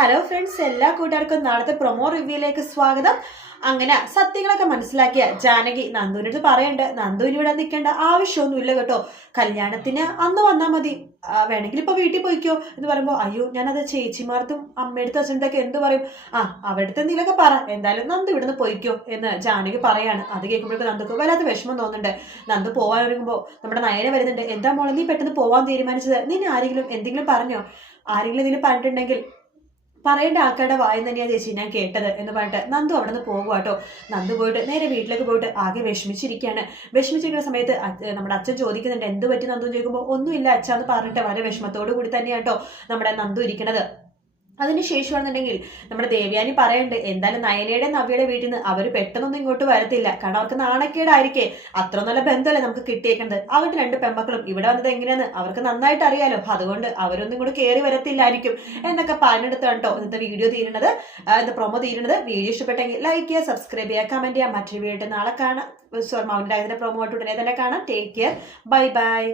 Hello friends, എല്ലാ കൂട്ടുകാർക്കും നാളത്തെ പ്രൊമോ റിവ്യൂയിലേക്ക് സ്വാഗതം. അങ്ങനെ സത്യങ്ങളൊക്കെ മനസ്സിലാക്കിയ ജാനകി നന്ദുവിനടുത്ത് പറയണ്ട്, നന്ദുവിന് ഇവിടെ നിൽക്കേണ്ട ആവശ്യമൊന്നുമില്ല കേട്ടോ, കല്യാണത്തിന് അന്ന് വന്നാൽ മതി, വേണമെങ്കിൽ ഇപ്പൊ വീട്ടിൽ പോയിക്കോ എന്ന് പറയുമ്പോൾ, അയ്യോ ഞാനത് ചേച്ചിമാർത്തും അമ്മയടുത്തും അച്ഛനടുത്തൊക്കെ എന്ത് പറയും, അവിടുത്തെ എന്തെങ്കിലുമൊക്കെ പറ, എന്തായാലും നന്ദു ഇവിടുന്ന് പോയിക്കോ എന്ന് ജാനകി പറയാണ്. അത് കേൾക്കുമ്പോഴേക്കും നന്ദുക്ക് വല്ലാത്ത വിഷമം തോന്നുന്നുണ്ട്. നന്ദു പോവാൻ ഒരുങ്ങുമ്പോൾ നമ്മുടെ നയന വരുന്നുണ്ട്. എന്താ മോളെ നീ പെട്ടെന്ന് പോവാൻ തീരുമാനിച്ചത്, നിന്നെ ആരെങ്കിലും എന്തെങ്കിലും പറഞ്ഞോ, ആരെങ്കിലും എന്തെങ്കിലും പറഞ്ഞിട്ടുണ്ടെങ്കിൽ പറയേണ്ട ആൾക്കാരുടെ വായം തന്നെയാണ് ചേച്ചി ഞാൻ കേട്ടത് എന്ന് പറഞ്ഞിട്ട് നന്ദു അവിടെ നിന്ന് പോകുക കേട്ടോ. നന്ദു പോയിട്ട് നേരെ വീട്ടിലേക്ക് പോയിട്ട് ആകെ വിഷമിച്ചിരിക്കുകയാണ്. വിഷമിച്ചിരിക്കുന്ന സമയത്ത് നമ്മുടെ അച്ഛൻ ചോദിക്കുന്നുണ്ട്, എന്ത് പറ്റി നന്ദു ചോദിക്കുമ്പോൾ, ഒന്നുമില്ല അച്ഛ എന്ന് പറഞ്ഞിട്ട് വളരെ വിഷമത്തോടു കൂടി തന്നെയാണ് കേട്ടോ നമ്മുടെ നന്ദു ഇരിക്കണത്. അതിനുശേഷമാണെന്നുണ്ടെങ്കിൽ നമ്മുടെ ദേവ്യാനി പറയുന്നുണ്ട്, എന്തായാലും നയനയുടെ നവ്യയുടെ വീട്ടിൽ നിന്ന് അവർ പെട്ടെന്നൊന്നും ഇങ്ങോട്ട് വരത്തില്ല, കാരണം അവർക്ക് നാണക്കേടായിരിക്കേ, അത്ര നല്ല ബന്ധമല്ലേ നമുക്ക് കിട്ടിയേക്കുന്നത്. അവരുടെ രണ്ട് പെമ്മക്കളും ഇവിടെ വന്നത് എങ്ങനെയാന്ന് അവർക്ക് നന്നായിട്ട് അറിയാലോ, അതുകൊണ്ട് അവരൊന്നും കൂടെ കയറി വരത്തില്ലായിരിക്കും എന്നൊക്കെ പറഞ്ഞെടുത്താണ് കേട്ടോ ഇന്നത്തെ വീഡിയോ തീരുന്നത്, പ്രൊമോ തീരുന്നത്. വീഡിയോ ഇഷ്ടപ്പെട്ടെങ്കിൽ ലൈക്ക് ചെയ്യുക, സബ്സ്ക്രൈബ് ചെയ്യുക, കമന്റ് ചെയ്യുക. മറ്റൊരു വീഡിയോ നാളെ കാണാം. മൗനരാഗത്തിന്റെ പ്രൊമോ ആയിട്ട് ഉടനെ തന്നെ കാണാം. Take care, bye bye.